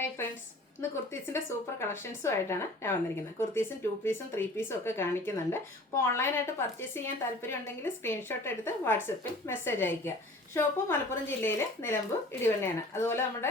Hi friends, ഇന്ന് കുർത്തീസിൻ്റെ super കളക്ഷൻസുമായിട്ടാണ് ഞാൻ വന്നിരിക്കുന്നത്. കുർത്തീസും 2 പീസും 3 പീസും ഒക്കെ കാണിക്കുന്നുണ്ട്. അപ്പോൾ ഓൺലൈനായിട്ട് പർച്ചേസ് ചെയ്യാൻ താല്പര്യം ഉണ്ടെങ്കിൽ സ്ക്രീൻഷോട്ട് എടുത്ത് വാട്സപ്പിൽ മെസ്സേജ് അയയ്ക്കുക. ഷോപ്പ് മലപ്പുറം ജില്ലയിലെ നിലമ്പൂർ ഇടിവണ്ണയാണ്. അതുപോലെ നമ്മുടെ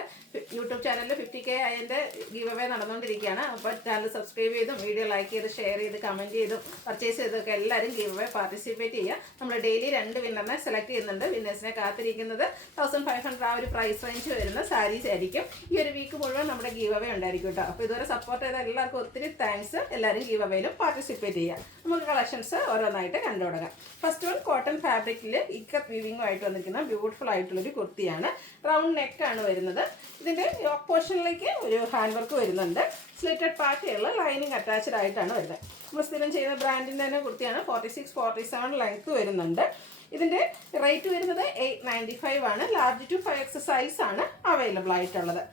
യൂട്യൂബ് ചാനലിൽ 50K അതിൻ്റെ ഗീവ് അവേ നടന്നുകൊണ്ടിരിക്കുകയാണ്. അപ്പോൾ ചാനൽ സബ്സ്ക്രൈബ് ചെയ്തും വീഡിയോ ലൈക്ക് ചെയ്ത് ഷെയർ ചെയ്ത് കമൻറ്റ് ചെയ്തും പർച്ചേസ് ചെയ്തൊക്കെ എല്ലാവരും ഗീവ് അവേ പാർട്ടിസിപ്പേറ്റ് ചെയ്യുക. നമ്മൾ ഡെയിലി 2 വിന്നറിനെ സെലക്ട് ചെയ്യുന്നുണ്ട്. വിന്നേഴ്സിനെ കാത്തിരിക്കുന്നത് 1500 ആ ഒരു പ്രൈസ് റേഞ്ച് വരുന്ന സാരീസ് ആയിരിക്കും. ഈ ഒരു വീക്ക് മുഴുവൻ നമ്മുടെ ഗീവ് അവേ ഉണ്ടായിരിക്കും കേട്ടോ. അപ്പോൾ ഇതുവരെ സപ്പോർട്ട് ചെയ്ത എല്ലാവർക്കും ഒത്തിരി താങ്ക്സ്. എല്ലാവരും ഗീവ് അവേയിലും പാർട്ടിസിപ്പേറ്റ് ചെയ്യുക. നമുക്ക് കളക്ഷൻസ് ഓരോന്നായിട്ട് കണ്ടു തുടങ്ങാം. ഫസ്റ്റ് വൺ കോട്ടൺ ഫാബ്രിക്കിൽ ഇക്കത്ത് വീവിങ്ങുമായിട്ട് വന്നിരിക്കുന്ന ബ്യൂട്ടിഫുൾ ആയിട്ടുള്ളൊരു കുർത്തിയാണ്. റൗണ്ട് നെക്കാണ് വരുന്നത്. ഇതിൻ്റെ യോക്ക് പോർഷനിലേക്ക് ഒരു ഹാൻഡ് വർക്ക് വരുന്നുണ്ട്. സ്ലിറ്റഡ് പാർട്ടിയുള്ള ലൈനിങ് അറ്റാച്ച്ഡ് ആയിട്ടാണ് വരുന്നത്. നമ്മൾ സ്ഥിരം ചെയ്യുന്ന ബ്രാൻഡിൻ്റെ തന്നെ കുർത്തിയാണ്. 46-47 ലെങ്ത്ത് വരുന്നുണ്ട്. ഇതിൻ്റെ റേറ്റ് വരുന്നത് 895 ആണ്. ലാർജ് ടു 5X സൈസാണ് അവൈലബിൾ ആയിട്ടുള്ളത്.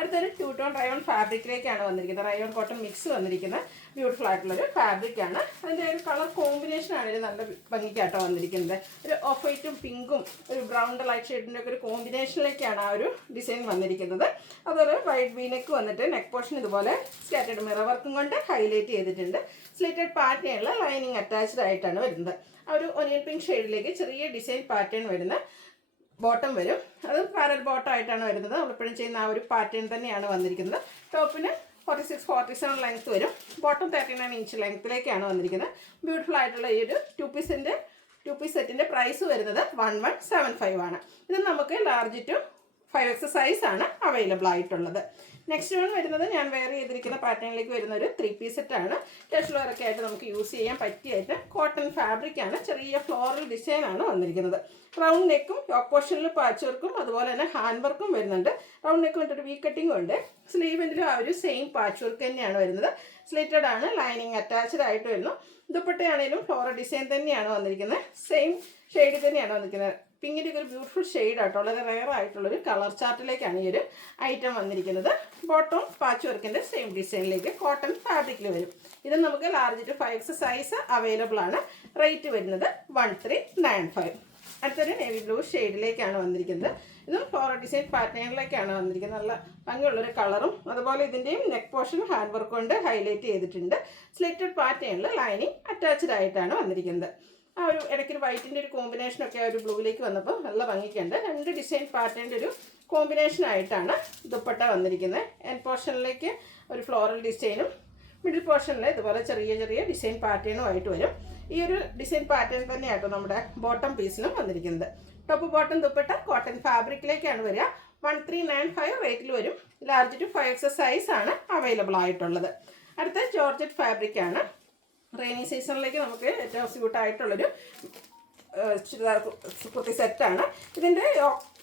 അടുത്തൊരു 2 ടോൺ റയോൺ ഫാബ്രിക്കിലേക്കാണ് വന്നിരിക്കുന്നത്. റയോൺ കോട്ടൺ മിക്സ് വന്നിരിക്കുന്ന ബ്യൂട്ടിഫുൾ ആയിട്ടുള്ളൊരു ഫാബ്രിക്കാണ്. അതിൻ്റെ ഒരു കളർ കോമ്പിനേഷനാണ് ഇത് നല്ല ഭംഗിക്കാട്ടോ വന്നിരിക്കുന്നത്. ഒരു ഓഫ് വൈറ്റും പിങ്കും ഒരു ബ്രൗൺ ലൈറ്റ് ഷെയ്ഡിൻ്റെ ഒക്കെ ഒരു കോമ്പിനേഷനിലേക്കാണ് ആ ഒരു ഡിസൈൻ വന്നിരിക്കുന്നത്. അതൊരു വൈറ്റ് വീനെക്ക് വന്നിട്ട് നെക്ക് പോർഷൻ ഇതുപോലെ സ്കാറ്റേഡ് മിറർ വർക്കും കൊണ്ട് ഹൈലൈറ്റ് ചെയ്തിട്ടുണ്ട്. സ്ലിറ്റഡ് പാറ്റേണിൽ ലൈനിങ് അറ്റാച്ച്ഡ് ആയിട്ടാണ് വരുന്നത്. ആ ഒരു ഒനിയൻ പിങ്ക് ഷെയ്ഡിലേക്ക് ചെറിയ ഡിസൈൻ പാറ്റേൺ വരുന്ന ബോട്ടം വരും. അത് പാരൽ ബോട്ടം ആയിട്ടാണ് വരുന്നത്. നമ്മളിപ്പോഴും ചെയ്യുന്ന ആ ഒരു പാറ്റേൺ തന്നെയാണ് വന്നിരിക്കുന്നത്. ടോപ്പിന് 46-47 ലെങ്ത്ത് വരും. ബോട്ടം 39 ഇഞ്ച് ലെങ്ത്തിലേക്കാണ് വന്നിരിക്കുന്നത്. ബ്യൂട്ടിഫുൾ ആയിട്ടുള്ള ഈ ഒരു 2 പീസ് സെറ്റിൻ്റെ പ്രൈസ് വരുന്നത് 1175 ആണ്. ഇത് നമുക്ക് ലാർജ് ടു 5X സൈസാണ് അവൈലബിൾ ആയിട്ടുള്ളത്. നെക്സ്റ്റ് വൺ വരുന്നത് ഞാൻ വെയർ ചെയ്തിരിക്കുന്ന പാറ്റേണിലേക്ക് വരുന്ന ഒരു 3 പീസ് സെറ്റാണ്. കാഷ്വൽ വെയറൊക്കെ ആയിട്ട് നമുക്ക് യൂസ് ചെയ്യാൻ പറ്റിയായിട്ട് കോട്ടൺ ഫാബ്രിക്കാണ്. ചെറിയ ഫ്ലോറൽ ഡിസൈനാണ് വന്നിരിക്കുന്നത്. റൗണ്ട് നെക്കും യോക്ക് പോർഷനിൽ പാച്ച് വർക്കും അതുപോലെ തന്നെ ഹാൻഡ് വർക്കും വരുന്നുണ്ട്. റൗണ്ട് നെക്ക് വന്നിട്ട് വി കട്ടിങ്ങും ഉണ്ട്. സ്ലീവിൻ്റെലും ആ ഒരു സെയിം പാച്ച് വർക്ക് തന്നെയാണ് വരുന്നത്. സ്ലിറ്റഡ് ആണ്. ലൈനിങ് അറ്റാച്ച്ഡ് ആയിട്ട് വരുന്നു. ദുപ്പട്ടയാണെങ്കിലും ഫ്ലോറൽ ഡിസൈൻ തന്നെയാണ് വന്നിരിക്കുന്നത്. സെയിം ഷെയ്ഡിൽ തന്നെയാണ് വന്നിരിക്കുന്നത്. പിങ്കിൻ്റെ ഒരു ബ്യൂട്ടിഫുൾ ഷെയ്ഡ് ആട്ടോ. വളരെ റെയർ ആയിട്ടുള്ളൊരു കളർ ചാർട്ടിലേക്കാണ് ഈ ഒരു ഐറ്റം വന്നിരിക്കുന്നത്. ബോട്ടം പാച്ച് വർക്കിൻ്റെ സെയിം ഡിസൈനിലേക്ക് കോട്ടൺ ഫാബ്രിക്കിൽ വരും. ഇത് നമുക്ക് large to 5X size available ആണ്. റേറ്റ് വരുന്നത് 1395. അടുത്തൊരു നേവി ബ്ലൂ ഷെയ്ഡിലേക്കാണ് വന്നിരിക്കുന്നത്. ഇതും ഫ്ലോറൽ ഡിസൈൻ പാറ്റേണിലേക്കാണ് വന്നിരിക്കുന്നത്. നല്ല ഭംഗിയുള്ളൊരു കളറും അതുപോലെ ഇതിൻ്റെയും നെക്ക് പോർഷൻ ഹാൻഡ് വർക്ക് കൊണ്ട് ഹൈലൈറ്റ് ചെയ്തിട്ടുണ്ട്. സ്ലിറ്റഡ് പാറ്റേണിൽ ലൈനിങ് അറ്റാച്ച്ഡ് ആയിട്ടാണ് വന്നിരിക്കുന്നത്. ആ ഒരു ഇടയ്ക്കൊരു വൈറ്റിൻ്റെ ഒരു കോമ്പിനേഷനൊക്കെ ആ ഒരു ബ്ലൂവിലേക്ക് വന്നപ്പോൾ നല്ല ഭംഗിക്കുണ്ട്. 2 ഡിസൈൻ പാറ്റേണിൻ്റെ ഒരു കോമ്പിനേഷനായിട്ടാണ് ദുപ്പട്ട വന്നിരിക്കുന്നത്. എൻഡ് പോർഷനിലേക്ക് ഒരു ഫ്ലോറൽ ഡിസൈനും മിഡിൽ പോർഷനിൽ ഇതുപോലെ ചെറിയ ഡിസൈൻ പാറ്റേണും ആയിട്ട് വരും. ഈ ഒരു ഡിസൈൻ പാറ്റേൺ തന്നെയാട്ടോ നമ്മുടെ ബോട്ടം പീസിലും വന്നിരിക്കുന്നത്. ടോപ്പ് ബോട്ടം ദുപ്പട്ട കോട്ടൺ ഫാബ്രിക്കിലേക്കാണ് വരിക. 1395 റേറ്റിൽ വരും. ലാർജ് ടു 5X സൈസാണ് അവൈലബിൾ ആയിട്ടുള്ളത്. അടുത്ത ജോർജറ്റ് ഫാബ്രിക്കാണ്. റെയിനി സീസണിലേക്ക് നമുക്ക് ഏറ്റവും സ്യൂട്ടായിട്ടുള്ളൊരു കുർത്തി സെറ്റാണ്. ഇതിൻ്റെ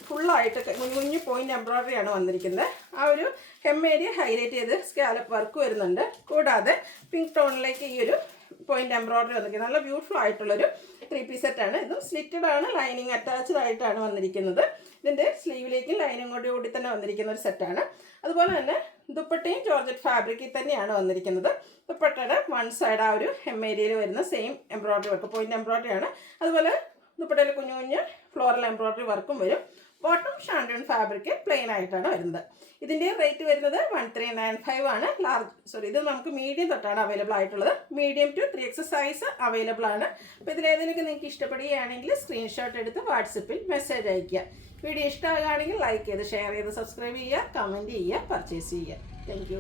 ഫുള്ളായിട്ട് കുഞ്ഞു പോയിൻ്റ് എംബ്രോയ്ഡറിയാണ് വന്നിരിക്കുന്നത്. ആ ഒരു ഹെം ഏരിയ ഹൈലൈറ്റ് ചെയ്ത് സ്കാലപ്പ് വർക്ക് വരുന്നുണ്ട്. കൂടാതെ പിങ്ക് ടോണിലേക്ക് ഈ ഒരു പോയിൻ്റ് എംബ്രോയ്ഡറി വന്നിരിക്കുന്നത്. നല്ല ബ്യൂട്ടിഫുൾ ആയിട്ടുള്ളൊരു 3 പീസ് സെറ്റാണ്. ഇതും സ്ലിറ്റഡ് ആണ്. ലൈനിങ് അറ്റാച്ച്ഡ് ആയിട്ടാണ് വന്നിരിക്കുന്നത്. ഇതിൻ്റെ സ്ലീവിലേക്കും ലൈനിങ്ങോട് കൂടി തന്നെ വന്നിരിക്കുന്ന ഒരു സെറ്റാണ്. അതുപോലെ തന്നെ ദുപ്പട്ടയും ജോർജറ്റ് ഫാബ്രിക്കിൽ തന്നെയാണ് വന്നിരിക്കുന്നത്. ദുപ്പട്ടയുടെ വൺ സൈഡ് ആ ഒരു ഹെം ഏരിയയിൽ വരുന്ന സെയിം എംബ്രോയ്ഡറി വർക്ക് പോയിൻ്റ് എംബ്രോയ്ഡറിയാണ്. അതുപോലെ ദുപ്പട്ടയിൽ കുഞ്ഞു ഫ്ലോറൽ എംബ്രോയ്ഡറി വർക്കും വരും. ബോട്ടം ഷാൻഡൺ ഫാബ്രിക് പ്ലെയിൻ ആയിട്ടാണ് വരുന്നത്. ഇതിൻ്റെ റേറ്റ് വരുന്നത് 1395 ആണ്. ഇത് നമുക്ക് മീഡിയം തൊട്ടാണ് അവൈലബിൾ ആയിട്ടുള്ളത്. Medium to 3X size available ആണ്. അപ്പോൾ ഇതിലേതെങ്കിലും നിങ്ങൾക്ക് ഇഷ്ടപ്പെടുകയാണെങ്കിൽ സ്ക്രീൻഷോട്ട് എടുത്ത് വാട്സപ്പിൽ മെസ്സേജ് അയയ്ക്കുക. വീഡിയോ ഇഷ്ടമാകുകയാണെങ്കിൽ ലൈക്ക് ചെയ്ത് ഷെയർ ചെയ്ത് സബ്സ്ക്രൈബ് ചെയ്യുക, കമൻറ്റ് ചെയ്യുക, പർച്ചേസ് ചെയ്യുക. താങ്ക്